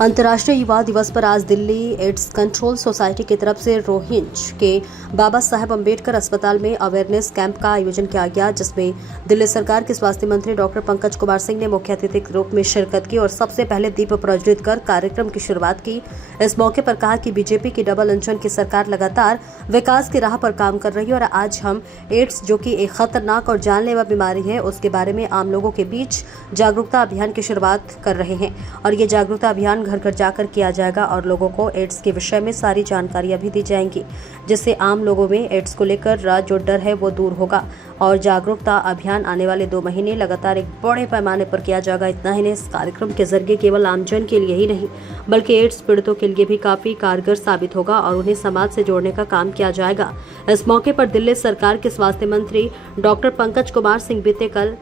अंतर्राष्ट्रीय युवा दिवस पर आज दिल्ली एड्स कंट्रोल सोसाइटी की तरफ से रोहिंच के बाबा साहेब अम्बेडकर अस्पताल में अवेयरनेस कैंप का आयोजन किया गया, जिसमें दिल्ली सरकार के स्वास्थ्य मंत्री डॉक्टर पंकज कुमार सिंह ने मुख्य अतिथि के रूप में शिरकत की और सबसे पहले दीप प्रज्वलित कर कार्यक्रम की शुरुआत की। इस मौके पर कहा कि बीजेपी की डबल इंजन की सरकार लगातार विकास की राह पर काम कर रही है और आज हम एड्स, जो कि एक खतरनाक और जानलेवा बीमारी है, उसके बारे में आम लोगों के बीच जागरूकता अभियान की शुरुआत कर रहे हैं और ये जागरूकता अभियान घर घर जाकर किया जाएगा और लोगों को एड्स के विषय में सारी जानकारियां भी दी जाएंगी, जिससे आम लोगों में एड्स को लेकर जो डर है वो दूर होगा और जागरूकता अभियान आने वाले 2 महीने लगातार एक बड़े पैमाने पर किया जाएगा। इतना ही नहीं, इस कार्यक्रम के जरिए केवल आमजन के लिए ही नहीं बल्कि एड्स पीड़ितों के लिए भी काफी कारगर साबित होगा और उन्हें समाज से जोड़ने का काम किया जाएगा। इस मौके पर दिल्ली सरकार के स्वास्थ्य मंत्री डॉक्टर पंकज कुमार सिंह बीते कल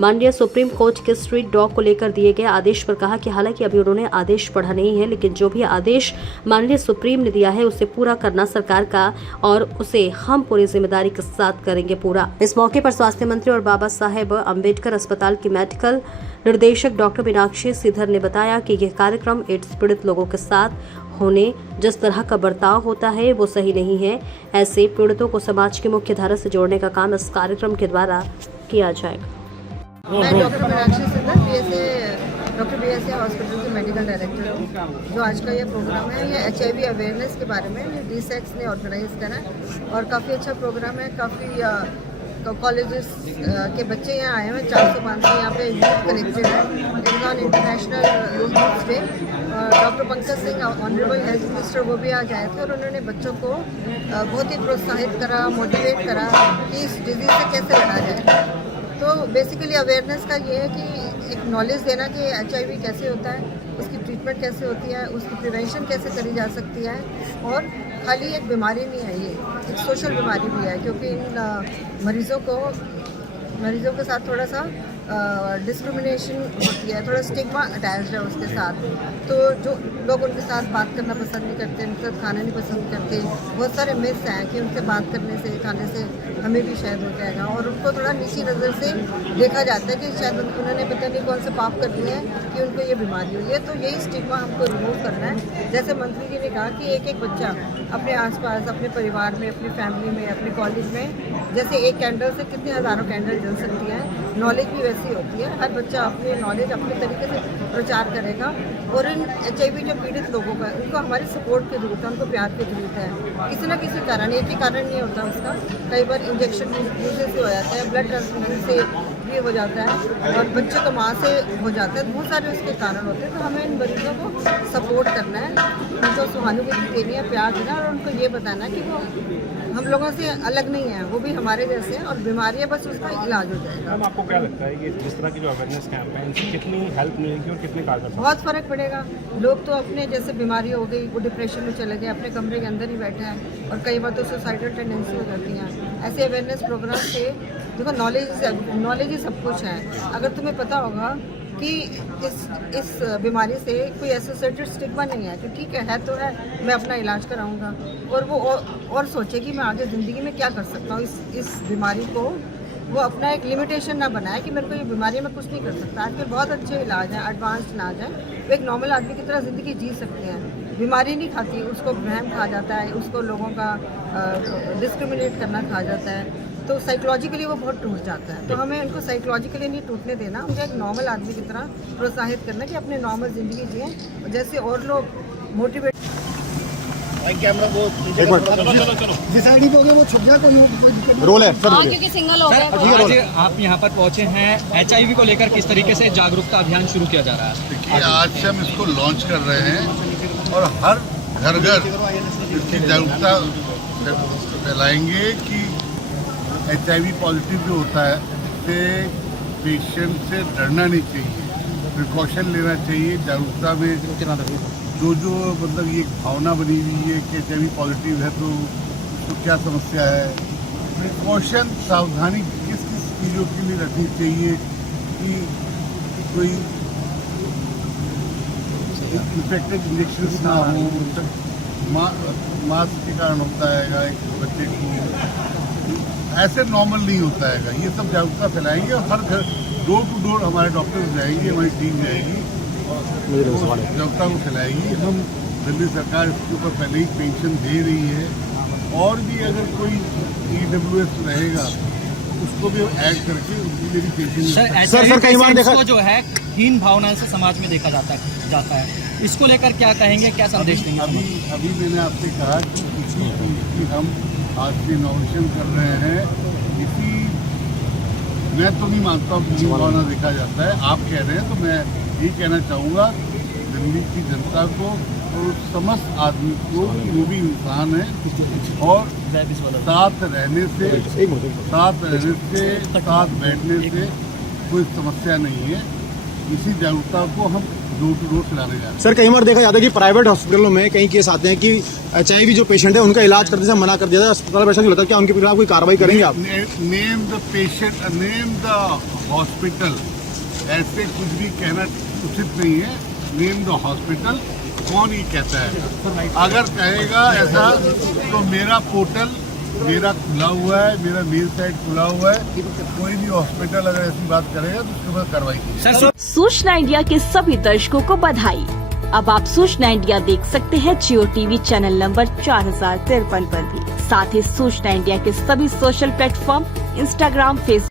माननीय सुप्रीम कोर्ट के स्ट्रीट डॉग को लेकर दिए गए आदेश पर कहा कि हालांकि अभी उन्होंने आदेश पढ़ा नहीं है, लेकिन जो भी आदेश माननीय सुप्रीम ने दिया है उसे पूरा करना सरकार का और उसे हम पूरी जिम्मेदारी के साथ करेंगे पूरा। इस मौके पर स्वास्थ्य मंत्री और बाबा साहेब अम्बेडकर अस्पताल की मेडिकल निर्देशक डॉक्टर मीनाक्षी श्रीधर ने बताया कि यह कार्यक्रम एड्स पीड़ित लोगों के साथ होने जिस तरह का बर्ताव होता है वो सही नहीं है। ऐसे पीड़ितों को समाज की मुख्य धारा से जोड़ने का काम इस कार्यक्रम के द्वारा किया जाएगा। मैं doctor Meenakshi Sridhar doctor BSA hospital की मेडिकल डायरेक्टर हूँ। जो आज का ये प्रोग्राम है ये HIV अवेयरनेस के बारे में ये DSEX ने ऑर्गेनाइज करा है और काफ़ी अच्छा प्रोग्राम है। काफ़ी कॉलेजेस के बच्चे यहाँ आए हुए हैं, 400-500 यहाँ पे यूथ कलेक्टेड है। इनका international youth day doctor Pankaj Singh honourable health minister वो भी आज आए थे और उन्होंने बच्चों को बहुत ही प्रोत्साहित करा, मोटिवेट करा कि इस डिजीज़ से कैसे लड़ा जाए। तो बेसिकली अवेयरनेस का ये है कि एक नॉलेज देना कि HIV कैसे होता है, उसकी ट्रीटमेंट कैसे होती है, उसकी प्रिवेंशन कैसे करी जा सकती है और खाली एक बीमारी नहीं है, ये एक सोशल बीमारी भी है क्योंकि इन मरीज़ों के साथ थोड़ा सा डिस्क्रिमिनेशन होती है, थोड़ा स्टिग्मा अटैच्ड है उसके साथ। तो जो लोग उनके साथ बात करना पसंद नहीं करते, उनके साथ खाना नहीं पसंद करते, बहुत सारे मिथ्स हैं कि उनसे बात करने से खाने से हमें भी शायद हो जाएगा और उनको थोड़ा नीची नज़र से देखा जाता है कि शायद उन्होंने पता नहीं कौन से पाप कर दिए हैं कि उनको ये बीमारी हुई है। तो यही स्टिग्मा हमको रिमूव करना है। जैसे मंत्री जी ने कहा कि एक एक बच्चा अपने आसपास, अपने परिवार में, अपनी फैमिली में, अपने कॉलेज में, जैसे एक कैंडल से कितने हज़ारों कैंडल जल सकती है, नॉलेज भी वैसी होती है। हर बच्चा अपनी नॉलेज अपने तरीके से प्रचार करेगा और इन HIV जो पीड़ित लोगों का उनको हमारी सपोर्ट की ज़रूरत है, उनको प्यार की ज़रूरत है। किसी न किसी कारण, एक ही कारण नहीं होता उसका, कई बार इंजेक्शन यूजेस से हो जाता है, ब्लड ट्रांसफ्यूजन से भी हो जाता है और बच्चों को माँ से हो जाता है, बहुत सारे उसके कारण होते हैं। तो हमें इन मरीजों को सपोर्ट करना है, उनको सहानुभूति देनी है, प्यार देना और उनको ये बताना है कि वो हम लोगों से अलग नहीं है, वो भी हमारे जैसे हैं और बीमारी है, बस उसका इलाज हो जाएगा। मैम, आपको क्या लगता है ये जिस तरह की जो अवेयरनेस कैंप है इनसे कितनी हेल्प मिलेगी और कितनी कारगर? बहुत फ़र्क पड़ेगा। लोग तो अपने जैसे बीमारी हो गई, वो डिप्रेशन में चले गए, अपने कमरे के अंदर ही बैठे हैं और कई बार तो सुसाइडल टेंडेंसी हो जाती हैं। ऐसे अवेयरनेस प्रोग्राम से देखो, नॉलेज ही सब कुछ है। अगर तुम्हें पता होगा कि इस बीमारी से कोई एसोसिएटेड स्टिग्मा नहीं है तो ठीक है तो है, मैं अपना इलाज कराऊंगा और वो और सोचे कि मैं आगे ज़िंदगी में क्या कर सकता हूँ। इस बीमारी को वो अपना एक लिमिटेशन ना बनाए कि मेरे को ये बीमारी में कुछ नहीं कर सकता। आजकल बहुत अच्छे इलाज हैं, एडवांस इलाज हैं, वो एक नॉर्मल आदमी की तरह ज़िंदगी जी सकते हैं। बीमारी नहीं खाती, उसको भ्रम कहा जाता है, उसको लोगों का डिस्क्रिमिनेट करना कहा जाता है, तो साइकोलॉजिकली वो बहुत टूट जाता है। तो हमें उनको साइकोलॉजिकली नहीं टूटने देना, उनको एक नॉर्मल आदमी की तरह प्रोत्साहित करना कि अपने नॉर्मल ज़िंदगी जिए जैसे और लोग मोटिवेट। रोल है सर, क्योंकि सिंगल हो गया। आज आप यहाँ पर पहुँचे हैं, HIV को लेकर किस तरीके से जागरूकता अभियान शुरू किया जा रहा है? देखिए, आज से हम इसको लॉन्च कर रहे हैं और हर घर घर इसकी जागरूकता फैलाएंगे कि HIV पॉजिटिव जो होता है उससे पेशेंट से डरना नहीं चाहिए, प्रिकॉशन लेना चाहिए। जागरूकता में जो मतलब ये भावना बनी हुई है कि HIV पॉजिटिव है तो उसको क्या समस्या है, प्रिकॉशन सावधानी किस किस चीज़ों के लिए रखनी चाहिए कि कोई इन्फेक्टेड इंजेक्शन ना हो, मास्क के कारण होता है एक बच्चे की, ऐसे नॉर्मल नहीं होता है। ये सब जागरूकता फैलाएंगे और हर घर डोर टू डोर हमारे डॉक्टर्स जाएंगे, हमारी टीम जाएगी जागरूकता को फैलाएगी। हम दिल्ली सरकार इसके ऊपर पहले ही पेंशन दे रही है, और भी अगर कोई EWS रहेगा उसको भी ऐड करके उनकी मेरी पेंशन। सर कई बार देखा जो है हीन भावना से समाज में देखा जाता है, इसको लेकर क्या कहेंगे, क्या संदेश देंगे? अभी मैंने आपसे कहा कि किसी चीज़ की हम आज से इनोवेशन कर रहे हैं, इसी मैं तो नहीं मानता हूँ कि भावना देखा जाता है। आप कह रहे हैं तो मैं यही कहना चाहूँगा दिल्ली की जनता को और समस्त आदमी को कि वो भी इंसान है, और साथ रहने से, साथ बैठने से कोई समस्या नहीं है। इसी जागरूकता को हम डोर टू डोर फैलाने जा रहे हैं। सर कई बार देखा जाता है कि प्राइवेट हॉस्पिटलों में कई केस आते हैं कि HIV जो पेशेंट है उनका इलाज करने से मना कर दिया जाता है, अस्पताल में ऐसा नहीं होता, क्या उनके खिलाफ कोई कार्रवाई करेंगे आप? Name the patient, name the hospital, ऐसे कुछ भी कहना उचित नहीं है। नेम द हॉस्पिटल कौन ही कहता है? अगर कहेगा ऐसा तो मेरा पोर्टल मेरा खुला हुआ है, मेरा मेल साइट खुला हुआ है। कोई भी हॉस्पिटल अगर ऐसी बात करेगा तो उसके बाद कार्रवाई की। सूचना इंडिया के सभी दर्शकों को बधाई। अब आप सूचना इंडिया देख सकते हैं जियो TV चैनल नंबर 4053 पर भी। साथ ही सूचना इंडिया के सभी सोशल प्लेटफॉर्म Instagram, Facebook